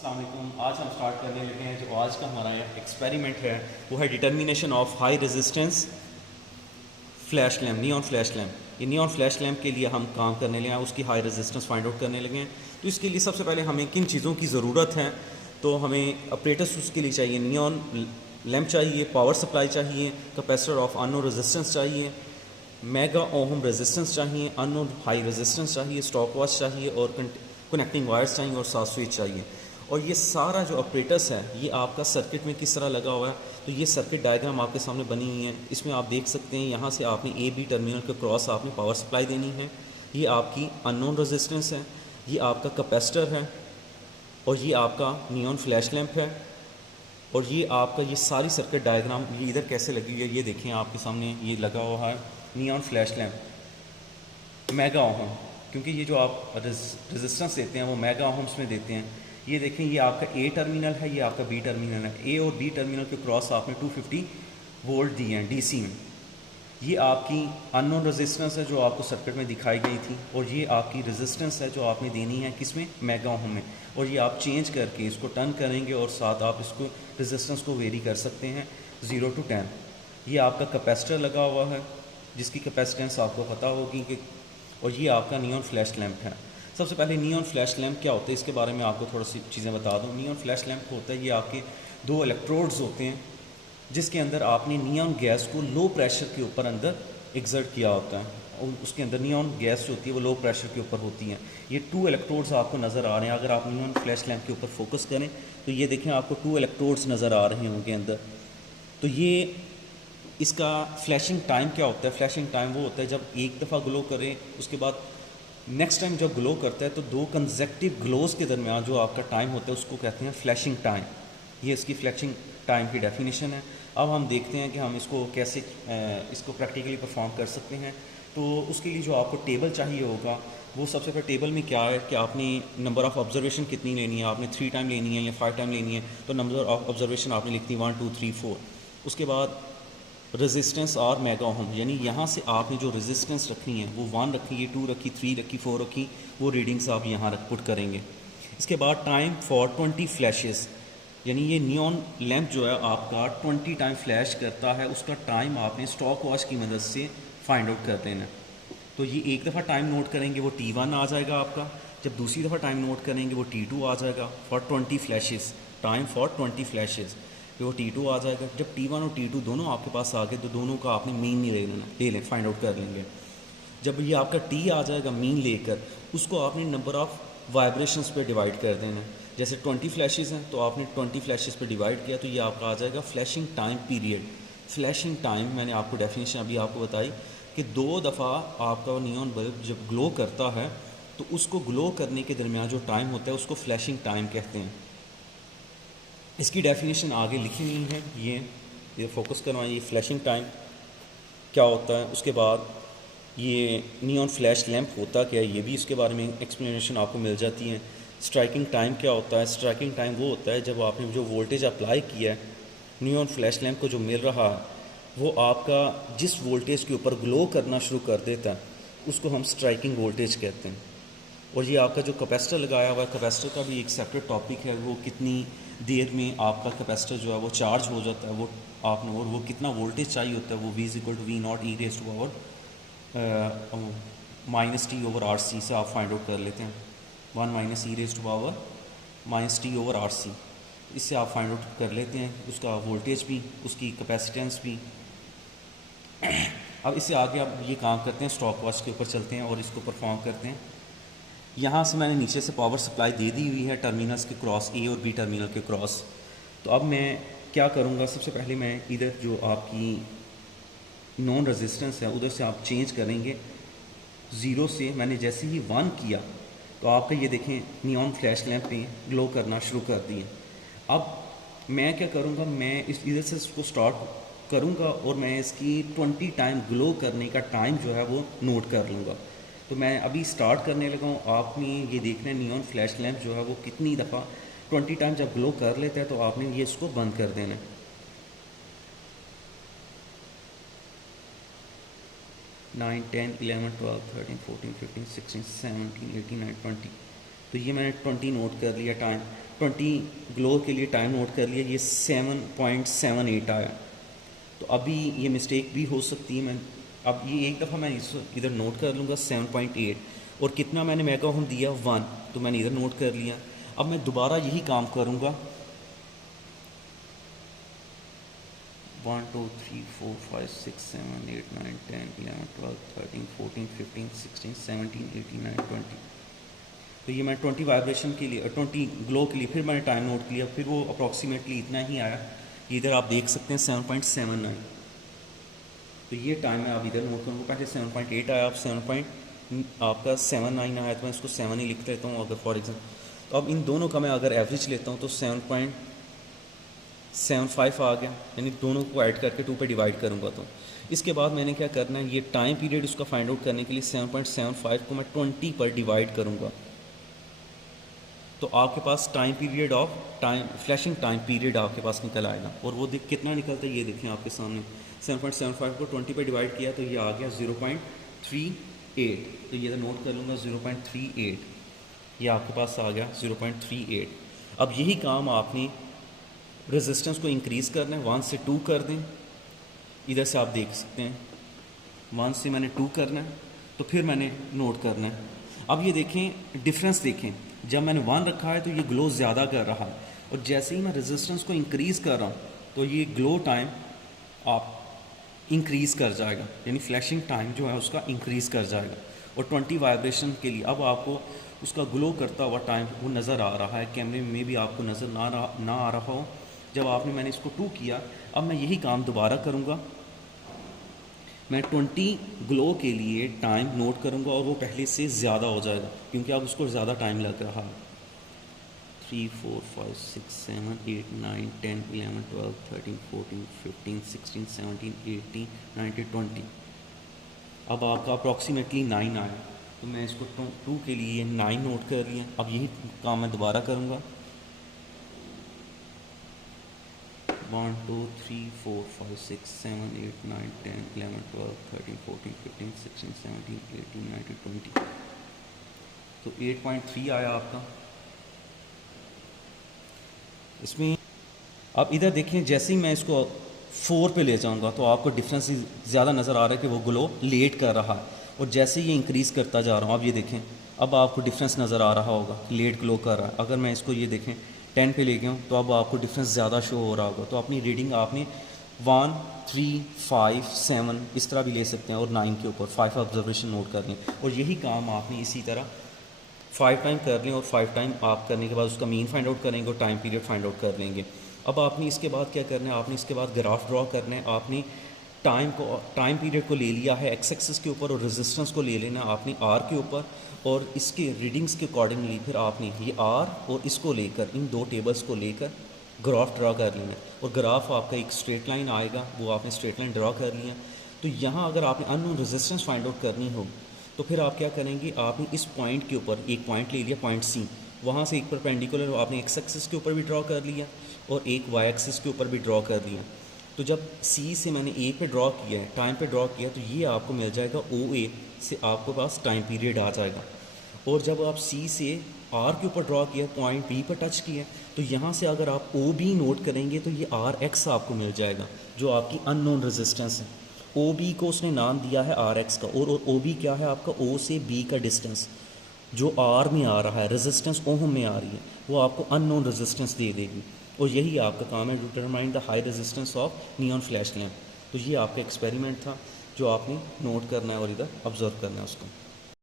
अस्सलाम वालेकुम। आज हम स्टार्ट करने लगे हैं। जो आज का हमारा एक्सपेरिमेंट है वो है determination of high resistance flash lamp, neon flash lamp. ये नियॉन फ्लैश लैम्प के लिए हम काम करने लगे हैं, उसकी हाई रेजिस्टेंस फाइंड आउट करने लगे हैं। तो इसके लिए सबसे पहले हमें किन चीज़ों की ज़रूरत है, तो हमें ऑपरेटर्स उसके लिए चाहिए, नियॉन लैम्प चाहिए, पावर सप्लाई चाहिए, कैपेसिटर ऑफ अननोन रेजिस्टेंस चाहिए, मेगा ओहम रेजिस्टेंस चाहिए, अननोन हाई रेजिस्टेंस चाहिए, स्टॉप वॉच चाहिए और कनेक्टिंग वायर्स चाहिए और साथ स्विच चाहिए। और ये सारा जो ऑपरेटर्स है ये आपका सर्किट में किस तरह लगा हुआ है, तो ये सर्किट डायग्राम आपके सामने बनी हुई है। इसमें आप देख सकते हैं यहाँ से आपने ए बी टर्मिनल के क्रॉस आपने पावर सप्लाई देनी है। ये आपकी अननोन रेजिस्टेंस है, ये आपका कैपेसिटर है और ये आपका नियॉन फ्लैश लैम्प है। और ये आपका ये सारी सर्किट डायग्राम ये इधर कैसे लगी हुई है ये देखें, आपके सामने ये लगा हुआ है neon flash lamp mega ohm, क्योंकि ये जो आप रेजिस्टेंस देते हैं वो मेगा ओहम्स में देते हैं। ये देखें, ये आपका ए टर्मिनल है, ये आपका बी टर्मिनल है। ए और बी टर्मिनल के क्रॉस आपने 250 वोल्ट दिए हैं डीसी में। ये आपकी अननोन रेजिस्टेंस है जो आपको सर्किट में दिखाई गई थी, और ये आपकी रेजिस्टेंस है जो आपने देनी है किसमें, मेगा ओहम में। और ये आप चेंज करके इसको टर्न करेंगे और साथ आप इसको रेजिस्टेंस को वेरी कर सकते हैं 0 to 10। ये आपका कैपेसिटर लगा हुआ है जिसकी कैपेसिटेंस आपको पता होगी कि, और ये आपका नियॉन फ्लैश लैम्प है। सबसे पहले नियॉन फ्लैश लैम्प क्या होता है इसके बारे में आपको थोड़ी सी चीज़ें बता दूँ। नियॉन फ्लैश लैम्प होता है, ये आपके दो इलेक्ट्रोड्स होते हैं जिसके अंदर आपने नियॉन गैस को लो प्रेशर के ऊपर अंदर एग्जर्ट किया होता है, और उसके अंदर नियॉन गैस जो होती है वो लो प्रेशर के ऊपर होती हैं। ये 2 इलेक्ट्रोड्स आपको नज़र आ रहे हैं। अगर आप नियॉन फ्लैश लैम्प के ऊपर फोकस करें तो ये देखें आपको 2 इलेक्ट्रोड्स नज़र आ रहे हैं उनके अंदर। तो ये इसका फ्लैशिंग टाइम क्या होता है, फ्लैशिंग टाइम वो होता है जब एक दफ़ा ग्लो करें उसके बाद नेक्स्ट टाइम जब ग्लो करता है तो 2 कंसेक्टिव ग्लोज के दरमियान जो आपका टाइम होता है उसको कहते हैं फ्लैशिंग टाइम। ये इसकी फ्लैशिंग टाइम की डेफिनेशन है। अब हम देखते हैं कि हम इसको कैसे इसको प्रैक्टिकली परफॉर्म कर सकते हैं। तो उसके लिए जो आपको टेबल चाहिए होगा, वो सबसे पहले टेबल में क्या है कि आपने नंबर ऑफ़ ऑब्जर्वेशन कितनी लेनी है, आपने 3 टाइम लेनी है या 5 टाइम लेनी है, तो नंबर ऑफ़ ऑब्जर्वेशन आपने लिखती 1 2 3 4। उसके बाद रेजिस्टेंस और मेगा ओहम, यानी यहाँ से आपने जो रेजिस्टेंस रखनी है वो 1 रखी, 2 रखी, 3 रखी, 4 रखी, वो रीडिंग्स आप यहाँ पुट करेंगे। इसके बाद टाइम फॉर 20 फ्लैशेस, यानी ये नियॉन लैम्प जो है आपका 20 टाइम फ्लैश करता है, उसका टाइम आपने स्टॉप वॉच की मदद से फाइंड आउट कर देना। तो ये एक दफ़ा टाइम नोट करेंगे वो T1 आ जाएगा आपका, जब दूसरी दफ़ा टाइम नोट करेंगे वो T2 आ जाएगा for 20 flashes, time for 20 flashes, फिर वो T2 आ जाएगा। जब T1 और T2 दोनों आपके पास आ गए तो दोनों का आपने मीन नहीं ले लें, फाइंड आउट कर लेंगे। जब ये आपका T आ जाएगा मीन लेकर, उसको आपने नंबर ऑफ़ वाइब्रेशंस पे डिवाइड कर देना है। जैसे 20 फ्लैशेस हैं तो आपने 20 फ्लैशेस पे डिवाइड किया तो ये आपका आ जाएगा flashing time period. Flashing time मैंने आपको डेफिनेशन अभी आपको बताई कि 2 दफ़ा आपका नियॉन बल्ब जब ग्लो करता है तो उसको ग्लो करने के दरमियान जो टाइम होता है उसको फ्लैशिंग टाइम कहते हैं। इसकी डेफिनेशन आगे लिखी हुई है, ये फोकस करवाएं, ये फ्लैशिंग टाइम क्या होता है। उसके बाद ये नियॉन फ्लैश लैम्प होता क्या है ये भी इसके बारे में एक्सप्लेनेशन आपको मिल जाती है। स्ट्राइकिंग टाइम क्या होता है, स्ट्राइकिंग टाइम वो होता है जब आपने जो वोल्टेज अप्लाई किया है नियॉन फ्लैश लैम्प को जो मिल रहा है वो आपका जिस वोल्टेज के ऊपर ग्लो करना शुरू कर देता है उसको हम स्ट्राइकिंग वोल्टेज कहते हैं। और ये आपका जो कैपेसिटर लगाया हुआ है, कैपेसिटर का भी एक सेपरेट टॉपिक है, वो कितनी देर में आपका कैपेसिटर जो है वो चार्ज हो जाता है, वो आपने, और वो कितना वोल्टेज चाहिए होता है, वो V=V0 e raised to power -t/RC से आप फाइंड आउट कर लेते हैं। 1 - e raised to power -t/RC, इससे आप फाइंड आउट कर लेते हैं उसका वोल्टेज भी, उसकी कैपेसिटेंस भी। अब इससे आगे आप ये काम करते हैं, स्टॉप वॉच के ऊपर चलते हैं और इसको परफॉर्म करते हैं। यहाँ से मैंने नीचे से पावर सप्लाई दे दी हुई है टर्मिनल्स के क्रॉस, ए और बी टर्मिनल के क्रॉस। तो अब मैं क्या करूँगा, सबसे पहले मैं इधर जो आपकी नॉन रेजिस्टेंस है उधर से आप चेंज करेंगे 0 से। मैंने जैसे ही 1 किया तो आपका ये देखें नियॉन फ्लैश लैम्प पे ग्लो करना शुरू कर दिए। अब मैं क्या करूँगा, मैं इस इधर से इसको स्टार्ट करूँगा और मैं इसकी 20 टाइम ग्लो करने का टाइम जो है वो नोट कर लूँगा। तो मैं अभी स्टार्ट करने लगा हूँ। आपने ये देखना है नियॉन फ्लैश लैम्प जो है वो कितनी दफ़ा 20 टाइम जब ग्लो कर लेता है तो आपने ये इसको बंद कर देना है। 9 10 11 12 13 14 15 16 17 18 19 20। तो ये मैंने 20 नोट कर लिया टाइम। 20 ग्लो के लिए टाइम नोट कर लिया, ये 7.78 आया। तो अभी ये मिस्टेक भी हो सकती है, मैं अब ये एक दफ़ा मैं इधर नोट कर लूँगा 7.8, और कितना मैंने मेगा होम दिया 1, तो मैंने इधर नोट कर लिया। अब मैं दोबारा यही काम करूँगा, 1 2 3 4 5 6 7 8 9 10 11 12 13 14 15 16 17 18 19 20। तो ये मैं 20 वाइब्रेशन के लिए 20 ग्लो के लिए फिर मैंने टाइम नोट किया, फिर वो अप्रॉक्सीमेटली इतना ही आया। इधर आप देख सकते हैं 7.79। तो ये टाइम मैं आप इधर नोट करूँगा, पहले 7.8 आया, आप आपका 7.9 आया, तो मैं इसको 7 ही लिख लेता हूँ अगर फॉर एग्जाम्पल। तो अब इन दोनों का मैं अगर एवरेज लेता हूँ तो 7.75 आ गया, यानी दोनों को ऐड करके 2 पे डिवाइड करूँगा। तो इसके बाद मैंने क्या करना है, ये टाइम पीरियड उसका फाइंड आउट करने के लिए 7.75 को मैं 20 पर डिवाइड करूँगा। तो आपके पास time period of time flashing time period आपके पास निकल आएगा। और वो कितना निकलता है ये देखें आपके सामने, 7.75 को 20 पे डिवाइड किया तो ये आ गया 0.38। तो ये नोट कर लूँगा 0.38, ये आपके पास आ गया 0.38। अब यही काम आपने रेजिस्टेंस को इंक्रीज़ करना है, 1 से 2 कर दें। इधर से आप देख सकते हैं 1 से मैंने 2 करना है, तो फिर मैंने नोट करना है। अब ये देखें डिफरेंस देखें, जब मैंने 1 रखा है तो ये ग्लो ज़्यादा कर रहा है, और जैसे ही मैं रेजिस्टेंस को इंक्रीज़ कर रहा हूँ तो ये ग्लो टाइम आप इंक्रीज़ कर जाएगा, यानी फ्लैशिंग टाइम जो है उसका इंक्रीज़ कर जाएगा। और 20 वाइब्रेशन के लिए अब आपको उसका ग्लो करता हुआ टाइम वो नज़र आ रहा है, कैमरे में भी आपको नज़र ना आ रहा हो जब मैंने इसको 2 किया। अब मैं यही काम दोबारा करूँगा, मैं 20 ग्लो के लिए टाइम नोट करूँगा और वो पहले से ज़्यादा हो जाएगा, क्योंकि अब उसको ज़्यादा टाइम लग रहा है। 3 4 5 6 7 8 9 10 11 12 13 14 15 16 17 18 19 20। अब आपका अप्रॉक्सीमेटली 9 आया, तो मैं इसको 2 के लिए 9 नोट कर लिया। अब यही काम मैं दोबारा करूँगा, 1 2 3 4 5 6 7 8 9 10 11 12 13 14 15 16 17 18 19 20। तो 8.3 आया आपका इसमें। अब इधर देखें, जैसे ही मैं इसको 4 पे ले जाऊंगा तो आपको डिफरेंस ज़्यादा नज़र आ रहा है कि वो ग्लो लेट कर रहा है, और जैसे ये इंक्रीज़ करता जा रहा हूँ, अब ये देखें अब आपको डिफरेंस नज़र आ रहा होगा, लेट ग्लो कर रहा है। अगर मैं इसको ये देखें 10 पे ले गया हूँ तो अब आपको डिफरेंस ज़्यादा शो हो रहा होगा। तो अपनी रीडिंग आपने 1 3 5 7 इस तरह भी ले सकते हैं, और 9 के ऊपर 5 ऑब्जर्वेशन नोट कर लें। और यही काम आपने इसी तरह 5 टाइम कर लें, और 5 टाइम आप करने के बाद उसका मीन फाइंड आउट करेंगे और टाइम पीरियड फाइंड आउट कर लेंगे। अब आपने इसके बाद क्या करना है, आपने इसके बाद ग्राफ ड्रॉ करना है। आपने टाइम पीरियड को ले लिया है एक्स एक्सिस के ऊपर, और रेजिस्टेंस को ले लेना आपने आर के ऊपर, और इसके रीडिंग्स के अकॉर्डिंगली फिर आपने ये आर और इसको लेकर इन 2 टेबल्स को लेकर ग्राफ ड्रॉ कर लेना है। और ग्राफ आपका एक स्ट्रेट लाइन आएगा, वो आपने स्ट्रेट लाइन ड्रॉ कर लिया। तो यहाँ अगर आपने अननोन रेजिस्टेंस फाइंड आउट करनी हो तो फिर आप क्या करेंगे, आपने इस पॉइंट के ऊपर एक पॉइंट ले लिया, पॉइंट सी, वहाँ से एक परपेंडिकुलर आपने एक्स एक्सिस के ऊपर भी ड्रॉ कर लिया और एक वाई एक्सिस के ऊपर भी ड्रॉ कर लिया। तो जब सी से मैंने ए पे ड्रॉ किया है, टाइम पे ड्रॉ किया, तो ये आपको मिल जाएगा ओ ए से आपको पास टाइम पीरियड आ जाएगा। और जब आप सी से आर के ऊपर ड्रॉ किया, पॉइंट बी पर टच किया, तो यहाँ से अगर आप ओ बी नोट करेंगे तो ये आर एक्स आपको मिल जाएगा, जो आपकी अननोन रेजिस्टेंस है। ओ बी को उसने नाम दिया है आर एक्स का, और ओ बी क्या है आपका ओ से बी का डिस्टेंस, जो आर में आ रहा है, रेजिस्टेंस ओम में आ रही है, वो आपको अननोन रेजिस्टेंस दे देगी। और यही आपका काम है, determine the high resistance of neon flash lamp. तो ये आपका एक्सपेरिमेंट था जो आपने नोट करना है और इधर ऑब्जर्व करना है उसको।